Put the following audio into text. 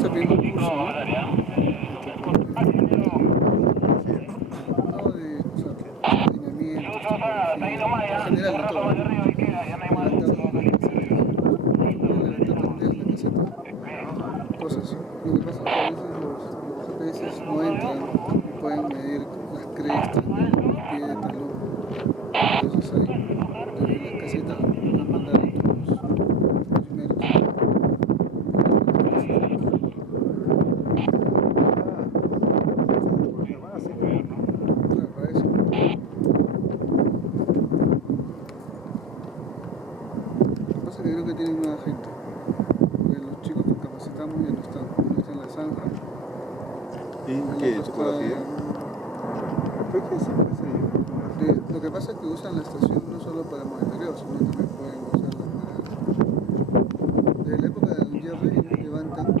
está pidiendo un curso, ¿no? No, o sea, alineamiento, fotografía, en general de todo, ¿no? Levantar bandejas, la caseta, cosas. Lo que pasa es que a veces los GPS no entran y pueden medir las crestas, ¿no? Los pies de talón. Entonces ahí, desde la caseta, pueden mandar tus primeros. Claro, para eso. Lo que pasa es que creo que tienen nueva gente. Porque los chicos que capacitamos ya no están en la zanja. ¿Y qué? ¿Topografía? ¿Por qué siempre se Lo que pasa es que usan la estación no solo para monitoreo, sino también pueden usarla para... Desde la época del Jerry levantan